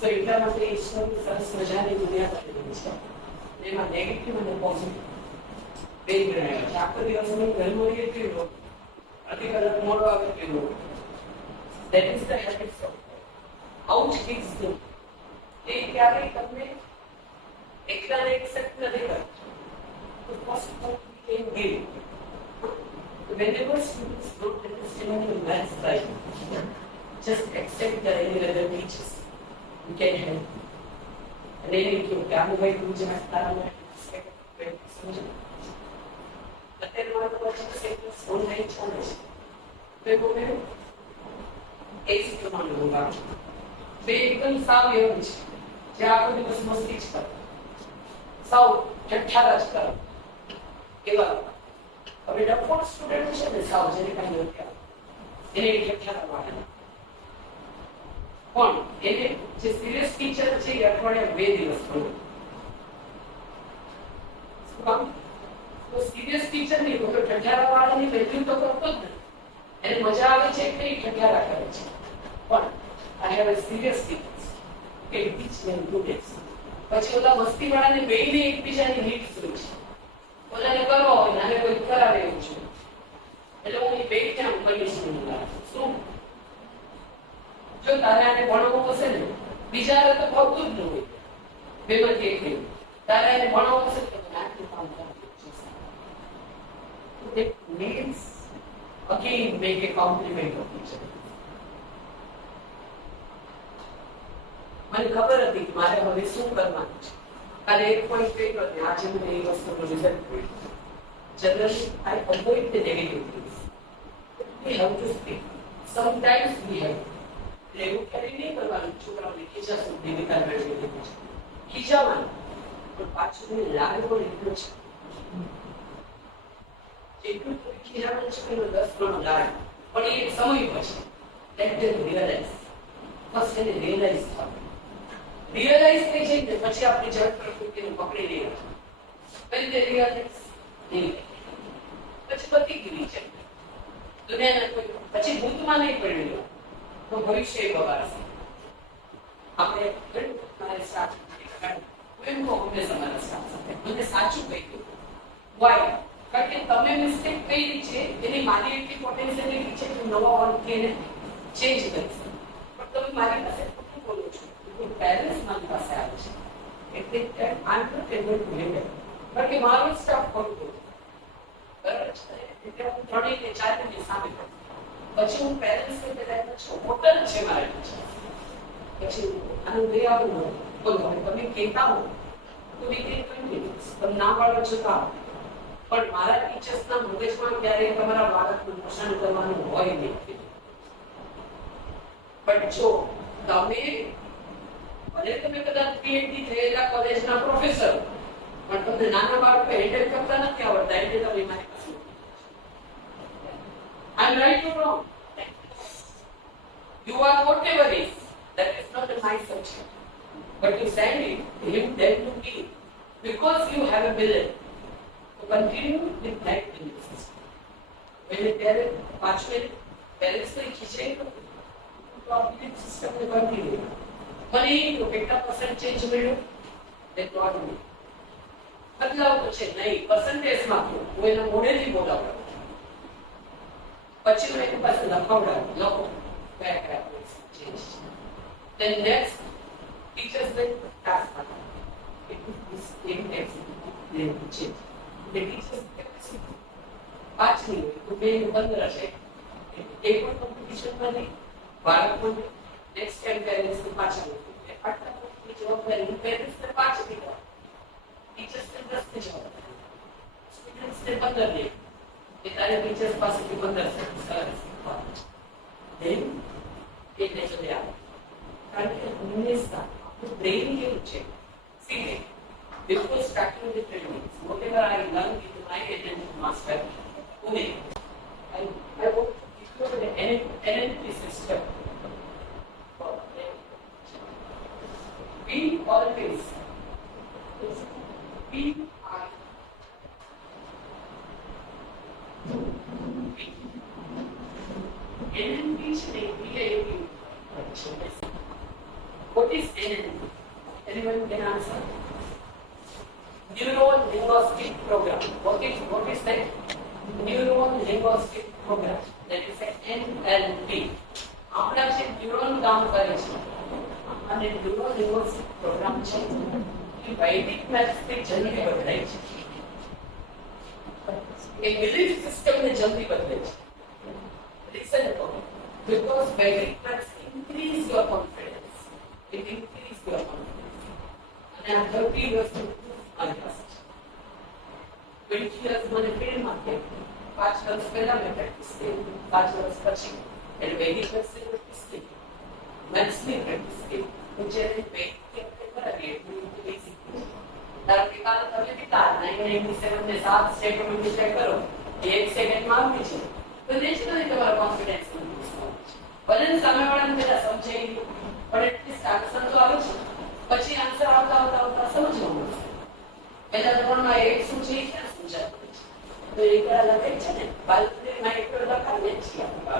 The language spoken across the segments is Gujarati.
સો એટલા માટે ઈશ્વરની સરસ મજાની દુનિયા બનેલી છે. એમાં નેગેટિવ અને પોઝિટિવ બે ગણાય છે. આખો દિવસની ઘરમાં કેટલી લો, અડધી કલાક મોડો આવે કેટલી લો. That is the habits of out kids do. એ ક્યારેય તમને એકલાને એક્સેપ્ટ નથી કરતો. તો possible can give. Whenever students don't understand your maths right, just accept that any other teachers you can help. And then you can come away to the math સમજો. અત્યારે મારા પછી ઓનલાઈન ચાલે છે. તો એ બોલે એક પ્રમાણે બોલાવ બે એકદમ સાવ એવું છે જે આખો દિવસ મસ્તી જ કરે, સાવ જઠ્ઠારા જ કરે એવા. હવે ડફોડ સ્ટુડન્ટ છે ને સાવ જેને કાંઈ નથી એને જઠ્ઠારા વાળા, પણ એને જે સિરિયસ ટીચર છે એ અઠવાડિયા 2 દિવસ ભણવું. શું કામ? તો સિરિયસ ટીચર નહીં, તો જઠ્ઠારા વાળાની વેલ્યુ તો કરતો જ નથી. એને મજા આવે છે કે જઠ્ઠારા કરે છે. પણ I have a serious teachers કે teach them good lesson. પછી ઓલા મસ્તી વાળાને બેયને એકબીજાની નીડ શું છે, ઓલાને કરવો હોય અને કોઈ કરાવે એવું છે, એટલે હું એ બેયને આમ પનિશમેન્ટ લાવું. શું જો તારે આને ભણવું હશે ને, બીજાને તો ભાવતું જ ન હોય, બેમાંથી એક નહીં, તારે આને ભણવું હશે તો આટલું કામ કરવું. It means again make a compliment of each other. મને ખબર હતી કે મારે હવે શું કરવાનું છે. કાલે એક પોઈન્ટ કહ્યો અને આજે મને એ વસ્તુનો રિઝલ્ટ મળ્યો. Generally I avoid the negative things. We have to speak. Sometimes we have. એટલે એવું ક્યારેય નહીં કરવાનું છોકરાઓને ખીજાશું દેવિકા મેળવી લીધું છે. ખીજાવાનું પણ પાછું મને લાગવો એટલું છે. જેટલું ખીજાવાનું છે એનો 10 ગણો લાગે. પણ એ એક સમય પછી લેટ ધેમ રિયલાઇઝ. ફર્સ્ટ એને રિયલાઇઝ થવાનું. રિયલાઇઝ થઈ જાય ને પછી આપણે જડ પ્રકૃતિને પકડી લઈએ. પછી તે રિયલાઇઝ નહીં, પછી બધી ગીરી છે દુનિયાના કોઈ, પછી ભૂતમાં નહીં પડી તો ભવિષ્ય બગાડશે. આપણે મારે સાચું હંમેશા મારા સાથે મને સાચું કહી દઉં. વાય? કારણ કે તમે મિસ્ટેક કરી છે એની મારી એટલી પોટેન્શિયલ છે કે નવા વર્ગથી એને ચેન્જ કરીશ. પણ તમે મારી પાસે ખોટું બોલો છો. પેરેન્ટ્સ મારી પાસે આવે છે એટલે I am not able to handle, કારણ કે મારો સ્ટાફ ખોટું બરાબર છે. એટલે હું 3 કે 4 ની સામે પછી હું પેરેન્ટ્સ ને પહેલા છું હોટલ છે મારા ટીચર, પછી આનું લઈ આવું બોલો તમે કહેતા હો તો વિધિન 20 મિનિટ્સ તમે ના પાડો છતાં. પણ મારા ટીચર્સના મગજમાં ક્યારેય તમારા બાળકનું પોષણ કરવાનું હોય નહીં. પણ જો તમે ભલે તમે કદાચ પીએચડી થયેલા કોલેજના પ્રોફેસર, પણ તમને નાના બાળકો હેન્ડલ કરતા નથી આવડતા એટલે તમે મારી પાસે I'm right or wrong? You are whatever is. That is not my subject. But you send it him then to me because you have a villain. So continue with that in the system. When a parent, parents को खींचे तो अपने सिस्टम में continue. મને તો કેટલા પર્સન્ટેજ મળ્યો તે તો આટલું બદલાવ તો છે નહીં. પર્સન્ટેજમાં હું એના મોડેલથી બોલાવું, પછી હું એની પાસે લખાવડાવું લખો કયા કયા change. Then next teachers will task it is in executive change. The teachers capacity 5 ની હોય તો 2 15 હશે. એ પણ કોમ્પિટિશનમાં નહીં બાળકો next time parents ने 5 आने आठा की जवाबदारी पेरेंट्स ने 5 दी, टीचर्स ने 10 की जवाबदारी, स्टूडेंट्स ने 15 दी. ये तारे टीचर्स पास की 15 से देन एक ने चले आ कारण के हमेशा तो ब्रेन के ऊंचे सीधे बिल्कुल starting with training whatever I learn with my attention master उन्हें I want to give you an NLP system. We always we are NLP should be What is NLP? Anyone can answer? Neuro linguistic program. What is that? Neuro linguistic program. That is NLP. આપણા જે ન્યુરોન કામ કરે છે અને ન્યુરો લિંગ્વિસ્ટિક પ્રોગ્રામ છે એ વૈદિક મેથ્સ થી જલ્દી બદલાય છે એ બિલીફ સિસ્ટમ ને જલ્દી બદલે છે reason because Vedic maths increase your confidence. It increase your confidence. And I have 30 years to adjust. 20 years મને ફિલ્ડ માટે 5 વર્ષ પહેલા મેં પ્રેક્ટિસ કરી 5 વર્ષ પછી એટલે Vedic maths ની પ્રેક્ટિસ કરી maths ની પ્રેક્ટિસ કરી જ્યારે Vedic કે કરાવી એટલું બેઝિક ધારો કે કાલે તમે કેટલા 997 ને 7 સ્ટેપ મલ્ટીપ્લાય કરો 1 સેકન્ડમાં આવી છે તો નેચરલી તમારો કોન્ફિડન્સ ઇન્ક્રીઝ થાય ભલે સામેવાળાને પહેલા સમજાઈ ગયું પણ એટલીસ્ટ આન્સર તો આવે છે પછી આન્સર આવતા આવતા આવતા સમજવા મળશે પહેલા ધોરણમાં એક શું છે ક્યાં સમજાતું છે તો એકવાર લખે છે ને બાલકનીમાં એકવાર લખાવીએ છીએ આપણે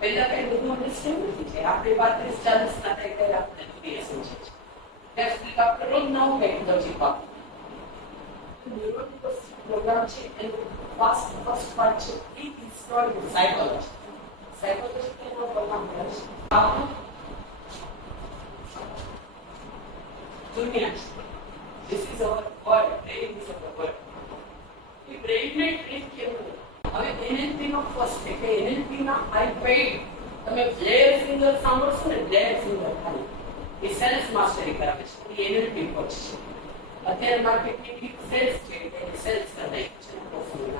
પહેલા કઈ બધું અન્ડરસ્ટેન્ડ નથી છે આપણે 35-40 ના થાય ત્યારે આપણે જોઈએ સમજે છે ટેસ્ટ આપણે રોજ નવું કંઈક દર્જી પાક ન્યુરોલિંગ્વિસ્ટિક પ્રોગ્રામ છે એનું ફર્સ્ટ પાર્ટ છે ડીપ ઇન્સ્ટોલ્ડ સાયકોલોજી સાયકોલોજી કેનો પ્રોગ્રામ કરે છે દુનિયા This is our world, brain is our world. એ બ્રેઇનને ટ્રીટ કેવું હવે NLP નો ફર્સ્ટ છે કે NLP ના આઈ પેઇડ તમે બ્લેર ફિંગર સાંભળશો ને બ્લેર ફિંગર ખાલી એ સેલ્સ માસ્ટરી કરાવે છે એ NLP કોર્સ છે અત્યારે માર્કેટિંગ સેલ્સ છે એટલે સેલ્સ કરે છે પ્રોફેશનલ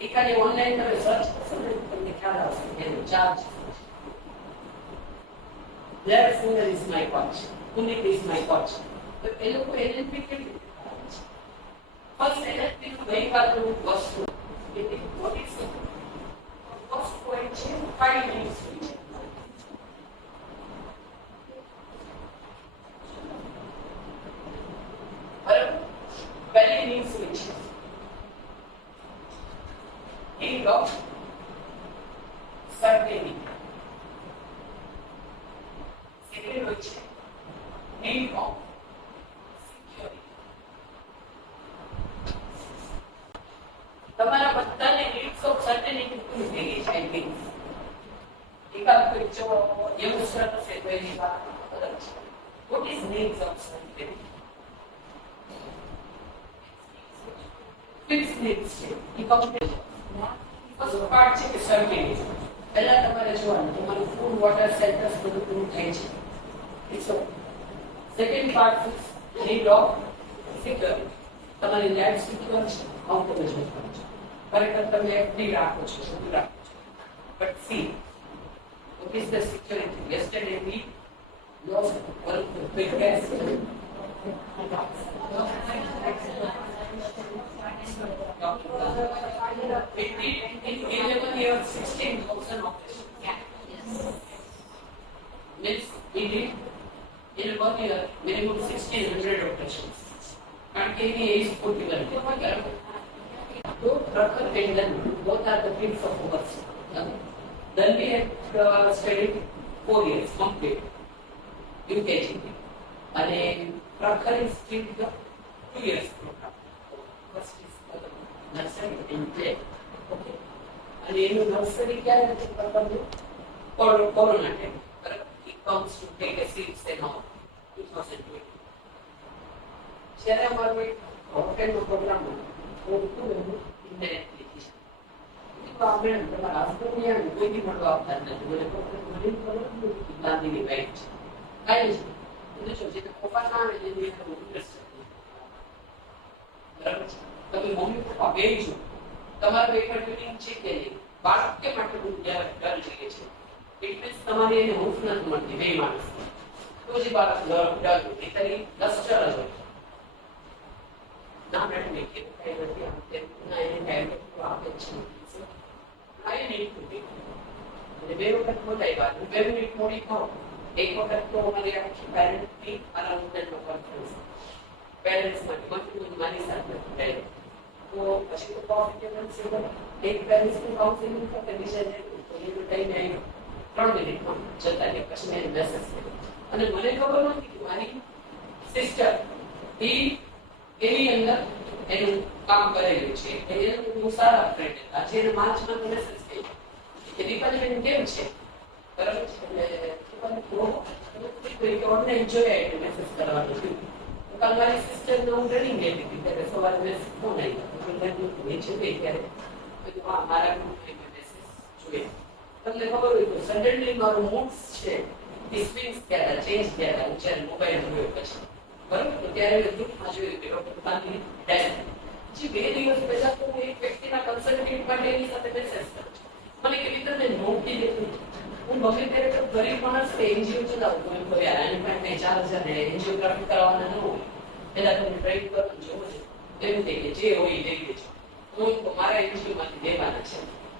એ ખાલી ઓનલાઈન તમે સર્ચ કરશો ને તમને ખ્યાલ આવશે કે એનો charge Blair finger is my coach unique is my coach. તો એ લોકો NLP કેવી રીતે કરે છે ફર્સ્ટ NLP નું ગઈકાલનું વસ્તુ એટલે what is the first point છે 5 minutes છે બરાબર પહેલી નીડ શું છે need of certainty second which need of security તમારા બધાને નીડ્સ ઓફ સર્ટેનિટી પૂરી થઈ ગઈ છે આઈ થિંક એકાદ કોઈ જો યંગસ્ટર હશે તો એની વાત અલગ છે what is needs of certainty fix needs છે એ કમ્પ્લીટ ફર્સ્ટ પાર્ટ છે કે સર્ટેનિટી પહેલા તમારે જોવાનું તમારું ફૂડ વોટર સેન્ટર્સ બધું પૂરું થાય છે it's okay second part is need of security તમારી લાઈફ સિક્યોર છે કમ્ફર્ટેબલ છે ખરેખર તમે એફડી રાખો છો બધું રાખો છો but see what is the security yesterday we lost one of the biggest in 11 years 16,000 operations means we did in 1 year minimum 1,600 operations and KV is 41. So Prakhar and Dalvi both are the fields of works. Dalvi had studied 4 years complete UKG and Prakhar is still the 2 years program. First is nursery and play. Okay. And in nursery क्या है corona time. It comes to take a seats and all. 2020. જ્યારે અમારો એક હોટેલનો પ્રોગ્રામ હતો ઇન્ડિયન એપ્લિકેશન તો આપણે તમારા હસબન્ડ કોઈ બી મળવા આવતા નથી બોલે ગાંધીની વાઈફ છે કાંઈ નથી બધું શું છે કે પપ્પા ના આવે એની ઇન્ટરેસ્ટ બરાબર છે તમે મમ્મી પપ્પા બે છો તમારું એક ટ્યુનિંગ છે કે નહીં બાળક કે માટે બહુ ડર જોઈએ છે ઇટ મીન્સ તમારી એને હૂંફ નથી મળતી બે માણસ તો જે બાળક ડર એ તારી લશ્ચર જ હોય ના મેડમ એ કઈ નથી આપતે ના એને ડાયરેક્ટ આપે છે આઈ નીડ ટુ બી અને બે વખત બોલાવ્યા 2 મિનિટ મોડી ખાઓ એક વખત તો અમારી આખી પેરેન્ટની અરાઉન્ડનો કોન્ફરન્સ પેરેન્ટ્સ માટે મારી સાથે તો પછી તો કોન્ફિડન્સ સિમ્બલ એક પેરેન્ટ્સનું કાઉન્સિલિંગ કરતા વિષય તો એ ટાઈમે 3 મિનિટમાં જતા રહ્યા પછી મેં મેસેજ કર્યો અને મને ખબર નહોતી કે મારી સિસ્ટર એની અંદર એનું કામ કરેલું છે. એને બહુ સારા ફ્રેન્ડ હતા. આજે એને માર્ચમાં મેસેજ કર્યો કે દીપાલીબેન કેમ છે, બરાબર છે, એટલે ઓનલાઈન જોયા એટલે મેસેજ કરવાનું થયું. કાલ મારી સિસ્ટરને હું ટ્રેનિંગ લેતી હતી ત્યારે સવારે મેસેજ ફોન આવ્યો નીચે ગઈ ત્યારે હા મારા ગ્રુપમાં મેસેજ જોયા. તમને ખબર હોય તો સડનલી મારું મૂડ્સ છે એ સ્વિંગ્સ થયા હતા, ચેન્જ થયા હતા જ્યારે મોબાઈલ જોયો પછી, બરાબર. તો ત્યારે મેં ગ્રુપમાં જોયું કે ડોક્ટર પાનની ડેથ. પછી 2 દિવસ પહેલા તો હું એક વ્યક્તિના કન્સલ્ટન્ટ માટે એની સાથે મેસેજ કર્યો. મને કેવી રીતે નોટથી દેખું હું ગમે ત્યારે તો ગરીબ માણસ કે એનજીઓ ચલાવું તો એમ કહું યાર આની પાસે 4000 ને એનજીઓગ્રાફી કરાવવાના ન હોય, પહેલા તમે ટ્રેન કરવાનું જોવો છો એમ થઈ કે જે હોય એ લઈ દેજો. હું તો મારા એનજીઓમાંથી દેવાના છે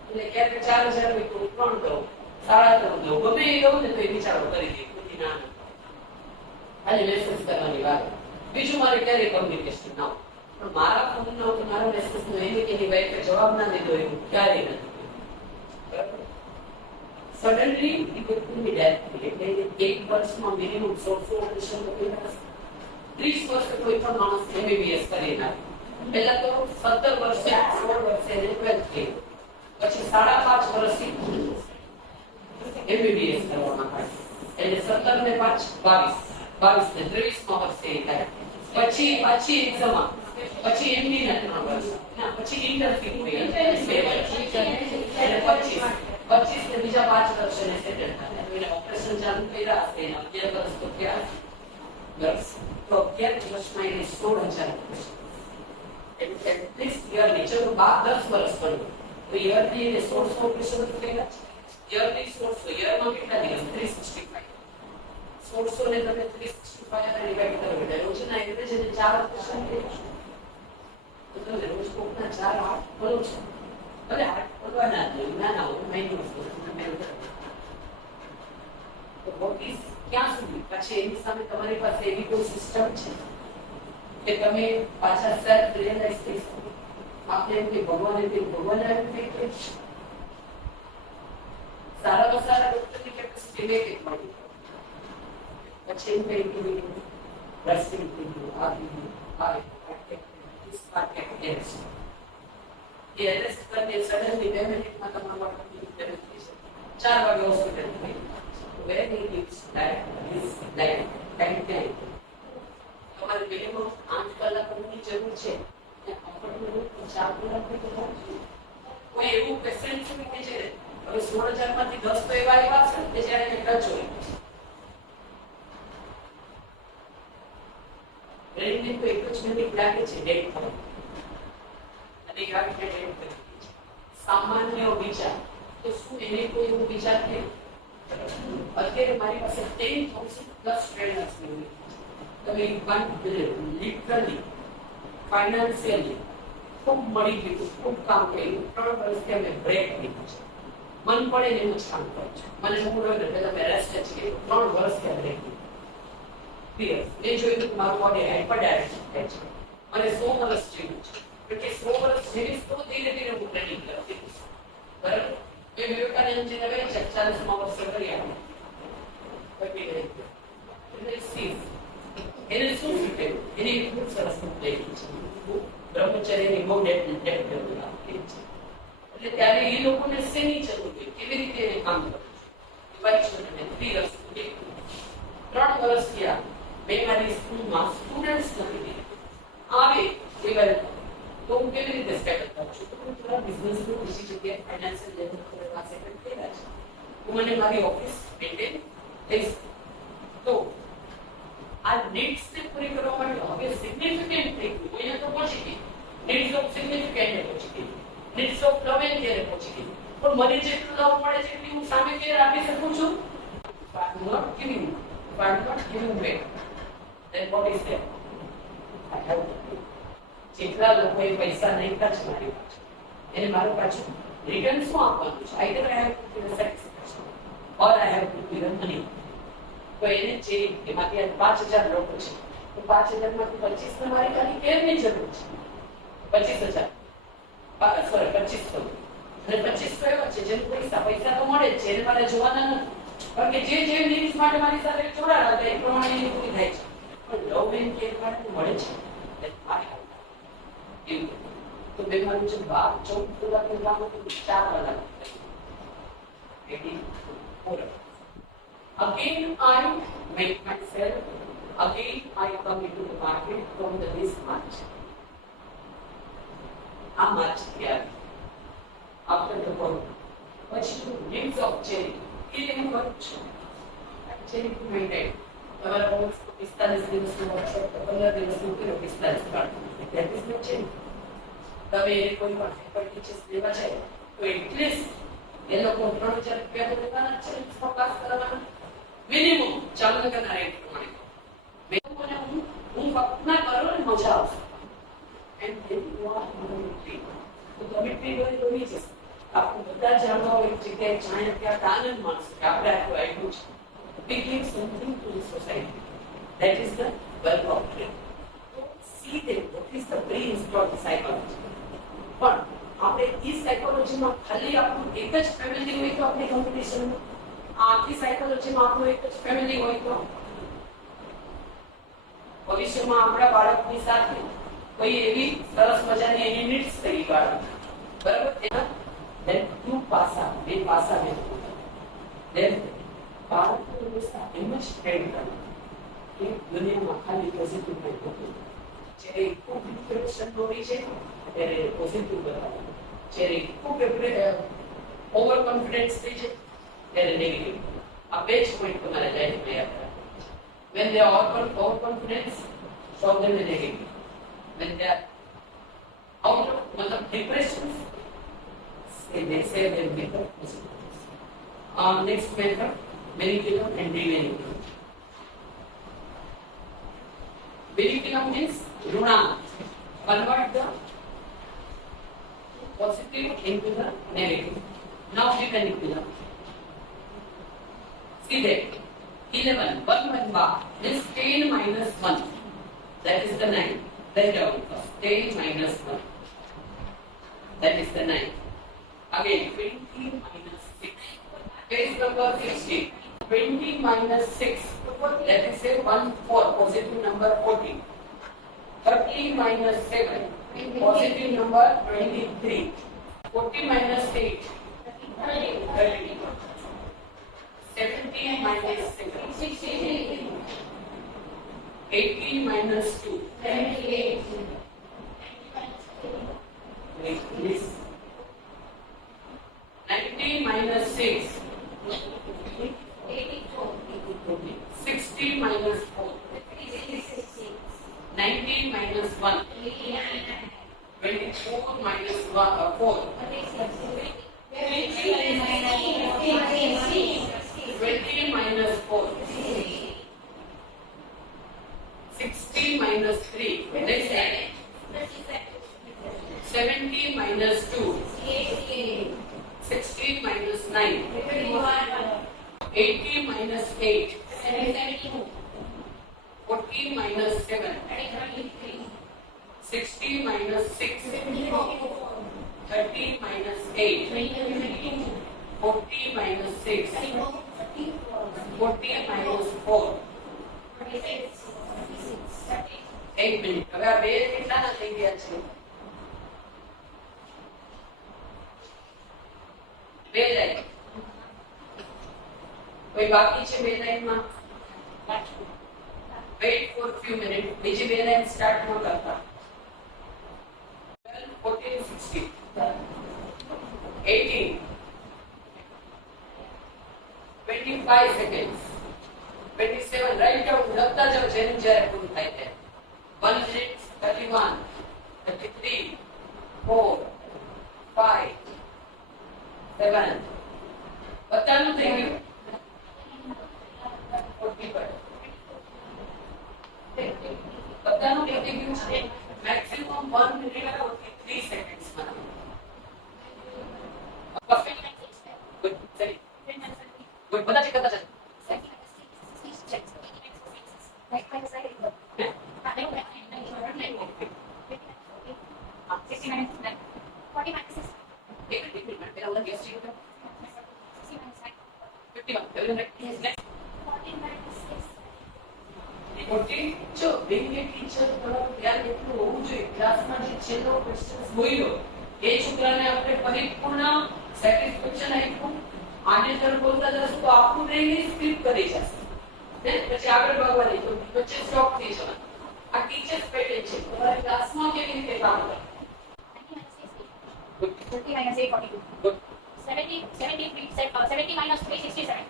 એટલે ક્યારેક 4000 હોય તો 3 દઉં, 3.5 દઉં, ગમે એ દઉં ને તો એ વિચારો કરી દે બધી ના ખાલી મેસેજ કરવાની વાત. બીજું મારે ક્યારેય કમ્યુનિકેશન ના હોય, પણ મારા ફોનનો કે મારા મેસેજનો એને કે એની વાઈફે જવાબ ના દીધો એવું ક્યારેય નથી. સડનલી વ્યક્તિની ડેથ થઈ એટલે એક વર્ષમાં મિનિમમ 100 ઓપરેશન તો 30 વર્ષે કોઈ પણ માણસ એમબીબીએસ કરી નાખે. પહેલા તો 17 વર્ષે 16 વર્ષે એને 12th થઈ, પછી 5.5 વર્ષથી એમબીબીએસ કરવામાં આવે એટલે 17 ને 5 22 ને 23 વર્ષે થાય. પછી એક્ઝામ પછી એમડી ના 3 વર્ષ પછી ઇન્ટરફિટ થઈ એટલે 25 ને બીજા 5 વર્ષ એને સેટલ થાય. એને ઓપરેશન ચાલુ કર્યા હશે એના 11 વર્ષ તો થયા તો 11 વર્ષમાં એને 16,000 એટલે એટલીસ્ટ યરની ચલો 10 વર્ષ બન્યું તો યરની એને 1600 ઓપરેશન કર્યા છે. યરની 1600 યરમાં કેટલા દિવસ 365 1600 ને તમે 365 ડિવાઈડ કરો એટલે રોજના એવરેજ એને 4 ઓપરેશન કર્યા તો તમે રોજ કોકના 4 8 કરો છો. અરે 8 કરવાના ના હોય મહિનો તો બોડીસ ક્યાં સુધી પછી એની સામે તમારી પાસે એવી કોઈ સિસ્ટમ છે કે તમે પાછા સેલ્ફ રિયલાઇઝ થઈ શકો. આપણે એમ કે ભગવાન આવી કે સારામાં સારા ડોક્ટરની કેપેસિટી બે કે મળી પછી એમ કહી કે રેસ્ટિંગ થઈ ગયું આ બીજું આ એ એરેસ્ટ કરીને સડનલી 2 મિનિટમાં તમારા ડેમેજ થઈ શકે. 4 વાગે હોસ્પિટલ થઈ વેરી ઇટ્સ લાઈક ટાઈમ તમારે મિનિમમ 8 કલાકની જરૂર છે. કોઈ એવું પેશન્ટ છે કે જે હવે 16,000 માંથી 10 તો એવા છે કે જ્યારે એને ટચ હોય બ્રેઇનને તો એક જ મિનિટ લાગે છે ડેડ થવા અને આવી ડેડ કરી છે. સામાન્ય વિચાર તો શું એને કોઈ એવું વિચાર કે અત્યારે મારી પાસે 10,000 પ્લસ ટ્રેનર્સ તમે લિટરલી ફાઇનાન્શિયલી ખૂબ મળી ગયું, ખૂબ કામ કર્યું. 3 વર્ષથી અમે બ્રેક લીધું છે. મન પડે ને એવું જ કામ કરું છું. મને મૂડ હોય ને એટલે તમે રેસ્ટ જ કર્યું. 3 વર્ષથી બ્રેક લીધું. એ જોયું કે મારું બોડી હાઇપર ડાયરેક્શન થાય છે. મને 100 વર્ષ જેવું છે એટલે 100 વર્ષ જેવી તો ધીરે ધીરે હું ટ્રેનિંગ કરતી બરાબર. એ વિવેકાનંદજીને હવે 40માં વર્ષે કરી આવ્યા એને શું શીખ્યું એની ખૂબ સરસ લેખી છે. બ્રહ્મચર્યની બહુ ડેપ્થ એટલે ત્યારે એ લોકોને શેની જરૂર હોય કેવી રીતે એને કામ કરવું. 3 વર્ષ થયા મેં મારી સ્કૂલમાં સ્ટુડન્ટ્સ નથી દીધી આવે એવા તો હું કેવી રીતે સેટલ કરું છું તો હું થોડા બિઝનેસનું બીજી જગ્યાએ ફાઇનાન્શિયલ લેવલ પર સેટલ થયેલા છે. હું મને મારી ઓફિસ મેન્ટેન થઈ તો આ નીડ્સને પૂરી કરવા માટે હવે સિગ્નિફિકન્ટ થઈ ગયું. અહીંયા તો પહોંચી ગઈ નીડ્સ ઓફ સિગ્નિફિકન્ટ પહોંચી ગઈ, needs of love and care પહોંચી ગઈ. પણ મને જેટલું લવ મળે છે એટલી હું સામે કેર આપી શકું છું. Not giving back then what is there? I have to pay. જેટલા લોકોએ પૈસા નહીં ખર્ચ મારી પાછું એને મારું પાછું રિટર્ન શું આપવાનું છે? Either I have to give a satisfaction or I have to give a money. તો એને જે એમાંથી 5,000 લોકો છે તો 5,000 માંથી 25 ને મારી ખાલી કેરની જરૂર છે. 25,000 સોરી 2500 અને 2500 એવા છે જેને પૈસા તો મળે જ છે એને મારે જોવાના નથી. કારણ કે જે નીડ્સ માટે મારી સાથે જોડાયેલા હતા એ પ્રમાણે એની પૂરી થાય છે. પણ લવ એન્ડ કેર માટે મળે છે એવું તો બે મારું છે 12-14 કલાકનું કામ હતું 4 કલાક. Again I make myself, again I come into the market from the this March. આ March year after the work. પછી leaves of cherry એ એનું વર્ક છે. cherry to maintain. તમારા 45 દિવસનું વર્કશોપ 15 દિવસનું કર્યો 45 card. That is not cherry. તમે કોઈ પણ ટીચર્સ લેવા છે તો એટલીસ્ટ એ લોકો 3000 રૂપિયા તો લેવાના છે ફોકસ કરવાના મિનિમમ જામનગરના રેટ પ્રમાણે. મેં હું ફક્ત ના કરો ને મજા આવશે. And then you are commitment. તો કમિટમેન્ટ હોય છે આપણે બધા જાણવા હોય જગ્યાએ જાણે ત્યાં આનંદ માણસો કે આપણે આટલું આવ્યું છે. We give something to the society. That is the wealth of trade. See them, that is the pre-installed psychology. પણ આપણે ઈ સાયકોલોજીમાં ખાલી આપણું એક જ ફેમિલી હોય તો આપણે કોમ્પિટિશનમાં આખી સાયકોલોજીમાં આપણું એક જ ફેમિલી હોય તો ભવિષ્યમાં આપણા બાળકની સાથે કોઈ એવી સરસ મજાની એની નીડ્સ થઈ બાળક બરાબર તેના બે પાસા બાળકની વ્યવસ્થા એમ જ ટ્રેન કરે કે દુનિયામાં ખાલી પોઝિટિવ નહીં હોતું. જ્યારે ખૂબ ડિપ્રેશન હોય છે ત્યારે પોઝિટિવ બતાવે, જ્યારે ખૂબ ઓવર કોન્ફિડન્સ થઈ છે ત્યારે નેગેટિવ. આ બે જ પોઈન્ટ તમારા લાઈફમાં યાદ રાખવાના છે. When they are over confidence, show them the negative. When they are out of depression, they say them with the positive. Next method, maniculum and demaniculum. Maniculum means Runa. Convert the positive into the negative. Now demaniculum. See that 11, 1 bar is 10 minus 1. That is the 9. Write down first. 10 minus 1. That is the 9. Again 20 minus 6. Page number 60. 20 minus 6. That is a 1 4. Positive number 40. 30 minus 7. Positive number 23. 40 minus 8. 30. 17 minus 7. 16. 18 minus 2. 78. This. 19 minus 6. 60 minus 4. 19 minus 1. 24 minus 4. 20 minus 4. 60 minus 3. Next slide. 70 minus 2. 16 minus 9. 80 minus 8. 14 minus 7. 60 minus 6. 30 minus 8. 40 minus 6. 40 minus 4. 1 minute. હવે આ બે કેટલાના થઈ ગયા છે? બે લાઈન. કોઈ બાકી છે બે લાઈનમાં? Weight four few minute. બીજી બે લાઈન સ્ટાર્ટ ન કરતા. 12, 14, 16. 18. 25 seconds. 27. Write down. લખતા જાઓ જેનું જ્યારે પૂરું થાય ત્યારે. 1 minute. 31. 33. 4. 5. 7. બધાનું થઈ ગયું? 45. બધાનું થઈ ગયું છે? મેક્સિમમ 1 minute 43 seconds માં. Good. સરી. Good. બધા ચેક કરતા ચાલો. Next. 40 જો being a teacher તમારું ધ્યાન એટલું હોવું જોઈએ ક્લાસમાં જે છેલ્લો ક્વેશ્ચન બોલ્યો એ છોકરાને આપણે પરિપૂર્ણ સેટિસ્ફેક્શન આપ્યું આને તર બોલતા જશો તો આખું ટ્રેનિંગ સ્કીપ કરી જશે ને પછી આગળ ભાગવાની તો વચ્ચે સ્ટોપ થઈ જવાનું આ ટીચર્સ પેટર્ન છે તમારા ક્લાસમાં કેવી રીતે કામ કરે 30 minus 8, 42. 70 minus 3, 67.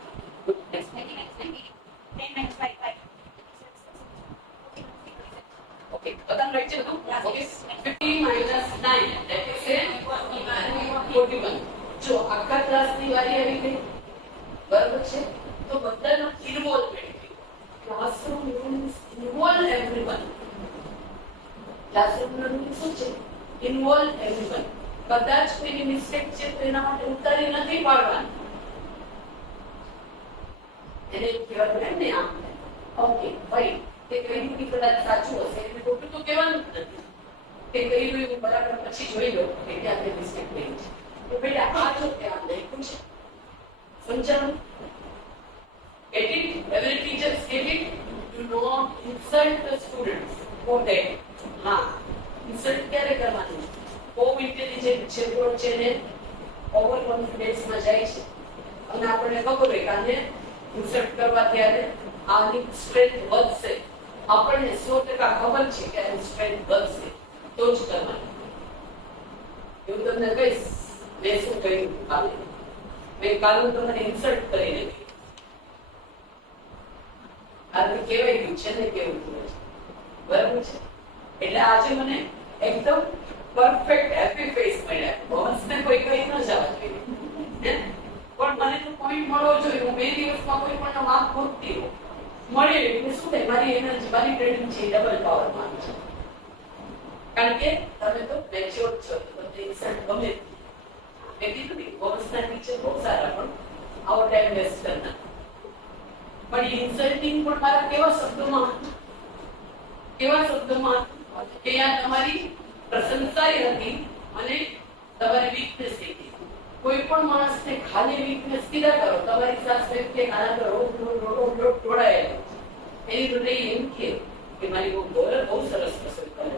90 minus 90. 10 minus 5, 5. Okay, બધાને રાઈટ છે બધું? Okay. 50 minus 9, that is 41. જો આખા ક્લાસની વારી આવી ગઈ બરાબર છે તો બધાનો involvement classroom means involve everyone classroom means શું છે ઇન્વોલ્વ એવરીવન કદાચ કોઈની મિસ્ટેક છે તો એના માટે ઉતારી નથી પાડવાની એને કહેવાનું ને આમ ઓકે ભાઈ તે કઈ રીતે કદાચ સાચું હશે એટલે ખોટું તો કહેવાનું જ નથી તે કહ્યું એવું બરાબર પછી જોઈ લો કે ક્યાં તે મિસ્ટેક થઈ છે તો બેટા આ જો ત્યાં લખ્યું છે સમજાવું get it every teacher get it do not insult the students for that હા ઇન્સલ્ટ ક્યારે કરવાનું બહુ ઇન્ટેલિજન્ટ છે કોણ છે ને ઓવર કોન્ફિડન્સ માં જાય છે અને આપણને ખબર હોય કે આને ઇન્સલ્ટ કરવા ત્યારે આની સ્ટ્રેન્થ વધશે આપણને 100% ખબર છે કે આની સ્ટ્રેન્થ વધશે તો જ કરવાનું એવું તમને કહીશ મેં શું કહ્યું કાલે મેં કાલે તમને ઇન્સલ્ટ કરીને આને કહેવાય ગયું છે ને કેવું થયું છે બરાબર છે એટલે આજે મને એકદમ પરફેક્ટ હેપી ફેસ મળ્યા બસને કોઈ કઈ ન જવા જોઈએ પણ મને તો પોઈન્ટ મળવો જોઈએ હું 2 દિવસમાં કોઈ પણ વાંક ગોતતી રહું મળે એટલે શું થાય મારી એનર્જી મારી ટ્રેનિંગ છે ડબલ પાવરમાં છે કારણ કે તમે તો મેચ્યોર છો તો તમને ઇન્સલ્ટ ગમે મેં કીધું કે કોમર્સના ટીચર બહુ સારા પણ આવો ટાઈમ વેસ્ટ કરના પણ ઇન્સલ્ટિંગ પણ મારા કેવા શબ્દોમાં કે આ તમારી પ્રશંસા હતી અને તમારી વીકનેસ હતી કોઈ પણ માણસને ખાલી વીકનેસ કીધા કરો તમારી સાથે કે આના પર રોડ તોડાયેલો એની જોડે એમ કે મારી બોલર બહુ સરસ પસંદ કરે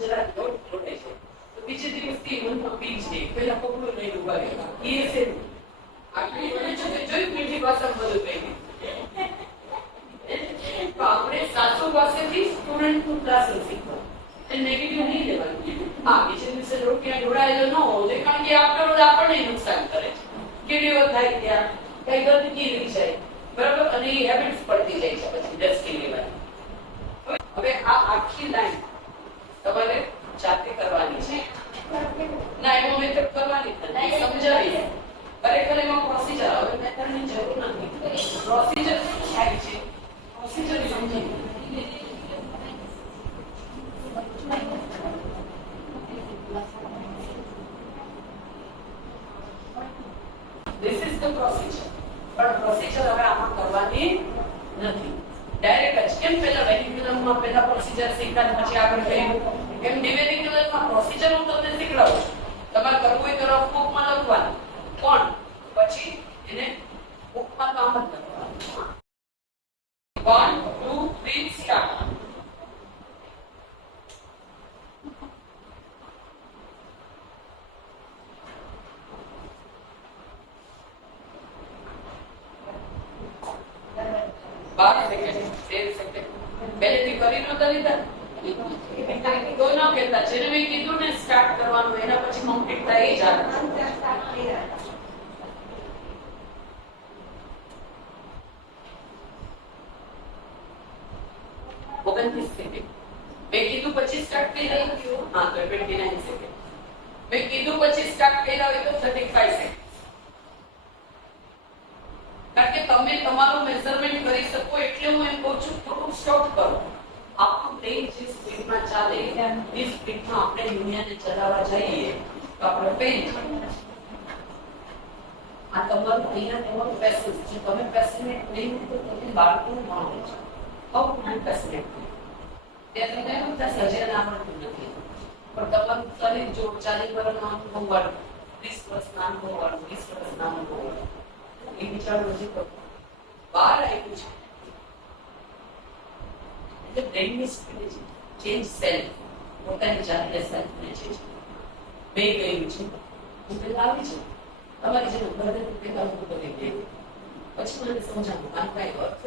જરા રોડ તોડે છે તો બીજે દિવસથી મનમાં બીજ નહીં પેલા પકડું નહીં ઉભા રહ્યા એ છે આપણે જોયું મીઠી ભાષામાં બધું કહી તો આપણે સાસુ પાસેથી સ્ટુડન્ટનું ક્લાસ શીખવા એ નેગેટિવ નહીં લેવાનું હા બીજે દિવસે રોટિયા ઢોળાયેલો ન હોવો જોઈએ કારણ કે આફ્ટર ઓલ આપણને નુકસાન કરે છે કીડીઓ થાય ત્યાં કઈ ગંદકી રહી જાય બરાબર અને એ હેબિટ્સ પડતી જાય છે પછી ડસ્ટી લેવાની હવે આ આખી લાઈન તમારે જાતે કરવાની છે ના એમાં મેથડ કરવાની નથી સમજાવી ખરેખર એમાં પ્રોસિજર હવે મેથડની જરૂર નથી પ્રોસિજર શું થાય છે પ્રોસિજર સમજી This is the procedure. પણ પ્રોસિજર હવે આમાં કરવાની નથી ડાયરેક્ટ જ કેમ પહેલા વેરિક્યુલમમાં પહેલા પ્રોસિજર શીખતા પછી આગળ કર્યું કેમ ન્યુમેરિકલમાં પ્રોસિજર હું તમને શીખડાવું તમારે કરવું હોય તો રફ બુકમાં લખવાનું પણ પછી એને બુકમાં કામ જ લખવાનું 1 2 3 સ્ટાર્ટ પહેલેથી કરી નહોતા લીધા તો ન કહેતા જેને મેં કીધું ને સ્ટાર્ટ કરવાનું એના પછી કમ્પ્લીટ થાય એ જ આવે 29 સેકન્ડ મેં કીધું પછી સ્ટાર્ટ કરી રહ્યું હા તો 29 સેકન્ડ મેં કીધું પછી સ્ટાર્ટ કર્યા હોય તો 35 સેકન્ડ કારણ કે તમે તમારું મેઝરમેન્ટ કરી શકો એટલે હું એમ કહું છું થોડું સ્ટોપ કરો આપણું બ્રેઇન જે સ્પીડમાં ચાલે એ સ્પીડમાં આપણે દુનિયાને ચલાવવા જઈએ તો આપણે પેન આ તમારું અહીંયા તમારું પેશન છે તમે પેશનેટ નહીં તો તમે બાળકોનું ભણો છો બહુ પેશનેટ ત્યાં તમને બધા સર્જન આવડતું નથી પણ તમારું શરીર જો 40 વર્ષના અનુભવ વાળું 30 વર્ષના અનુભવ વાળું 20 વર્ષના અનુભવ વાળું વિચારવું નથી કરવું. બહાર આવ્યું છે એટલે બ્રેનની સ્પીડ ચેન્જ સેલ્ફ, પોતાની જાતને સેલ્ફને ચેન્જ મેં કહ્યું છે હું પહેલા આવી છું તમારી જેમ ભરત પહેલા હું કરી દે પછી મને સમજાવું આનું કાંઈ અર્થ